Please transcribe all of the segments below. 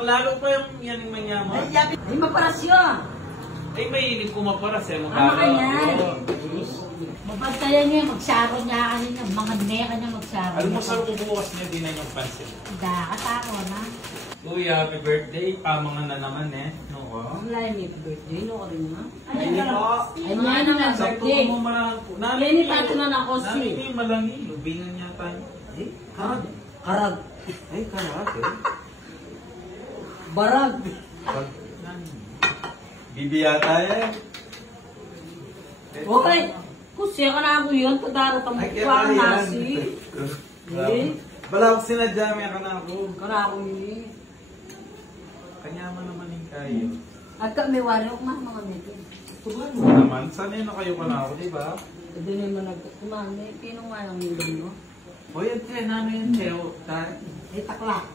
taklalo pa yung yan yung manyaman. Ay, maparasyon. Ay, mainit ko maparas eh. Makanyan. Mabantayan niyo yung magsaro niya kanina. Mga neka niya magsaro. Alam mo, saan bubukas niya din na yung pansin. Katako na. Uy, happy birthday. Pamangan na naman eh. No, Wala yung happy birthday. No, ka rin na. Ay, po. Ay, mga na ng birthday. Sakto mo marang po. Lenny, pato na ako si. Nanay niya yung malangi. Lubingan niya tayo. Ay, karag. Karag. Ay, karag eh. Barag. Bibi yata eh. Okay. Kusya ka na ako yun. Pagdarot ang mukha nasi. Bala ko sinadya, may ka na ako. Kara ako yun. Kanyaman naman yung kayo. At kami wari ako mga meeting. Tugan mo naman. Sanay na kayo ka na ako, diba? Doon naman nagkukumami. Pino nga lang nilong mo. O yan, Tren. Ano yan, Teo? Eh, takla.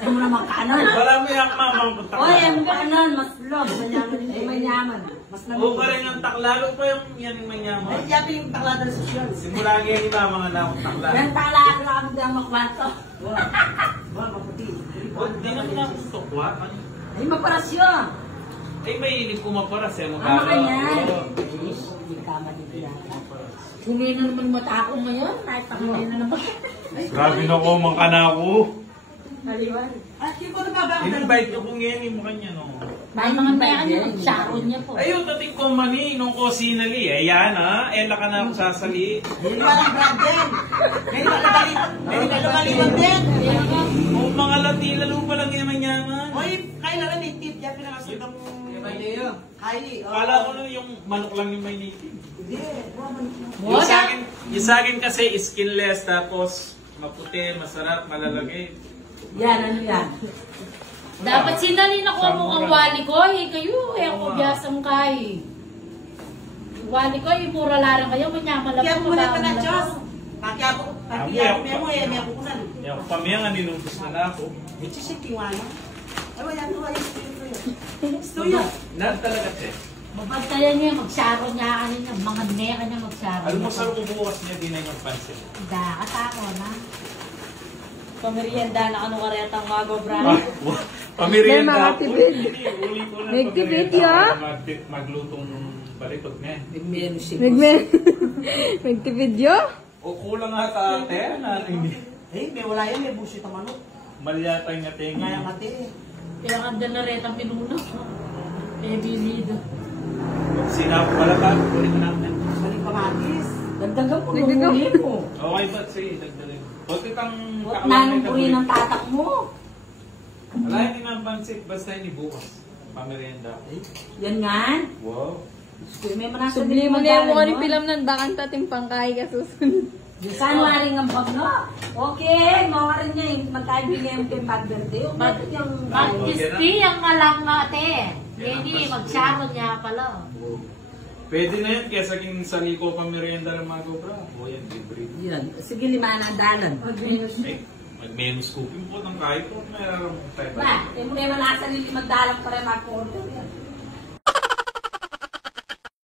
Ay mo naman kanan. Wala mo yung mamang punta ka. Oy, ang kanan. Mas log. Manyaman. Ay, manyaman. Mas O ka rin ang taklalo pa yung yan yung manyaman. Ay, yapi yung takla ng sosyon. Simula ngayon iba mga lakong taklalo. Yan takla ako na kami ang makwato. Ba, maputi. O, di naman ako tukwa. Ay, maparasyon. Ay, mainit ko maparas eh. Makanyan. Hindi ka manipilata. Hindi na naman mata ako ngayon. Kahit pakinggan na naman. Grabe na ko, mangka na ako. Maliwan. At yung ko nababang. In-invite ko kung yan yung mukha niya, no? May mga bayan niya. Sharon niya po. Ayun, dating ko mani, nung ko sinali. Ayan ha, Ella ka na ako sasali. Hindi walang brand din. May nakalumaliwan din. O mga Latin, lalo pa lang yung manyaman. Oy, kailangan native. Yan pinakasundang Kylie. Kala ko na yung manok lang yung may native. Hindi. Yung sa akin kasi skinless, tapos maputi, masarap, malalagay. Yan, ano yan? Dapat sinalin ako ang wali ko. Eh, kayo, ako biyasang kay. Wali ko, yung mura larang kayo. Manyaman lang Kaya po. mo na ka na, Diyos. Pakiyapo mo eh. May ako kunan. Yung pamiyang ninubos na ako. Ito siya kiwala. Ay, wala ko kayo. Gusto yun. Lahat talaga, te. Mabantayan niyo yung magsaro niya kanina. Mga neka niya magsaro. Alam mo, saan bubukas niya din na yung pansin. Katako na. Pamerienda na ano karetang mago brand. Pamirienda Mga ako. tibid. Uli ko na Nagtibid pamirienda ya? ako. Maglutong balitot niya. Nagti-video? O kulang ata ate. Hindi. Eh, may wala yan. May bullshit ang manok. Malyatay nga Ngayang tingin. ate eh. Kaya ang dalaretang pinuno. Eh, bilido. Sinap wala pa. Kulit na namin. Maling kamatis. Dagdagan mo. Dagdagan mo. Nungulin mo. Okay ba? Sige, dagdagan. Huwag kitang Huwag nanong puri ng tatak mo. Wala hindi nga pansit. Basta hindi bukas. Pamirienda. Yan nga. Wow. May manasa Subli mo na yung mukha ni Pilam ng bakang tating pangkay ka susunod. Saan waring ang bag no? Okay, mawarin niya yung magkaibigay yung pag-birthday. Mag-kisti ang alang ate. Hindi, magsaro niya pala. Pwede na yun. Kaya saging saliko pamirienda ng mga gobra. O yan, libre. Yan. Sige, lima na dalan. Mag-menu scooping po ng kahit po. May araw tayo. Ba, eh mo naman nasa magdalang para mag-order yan.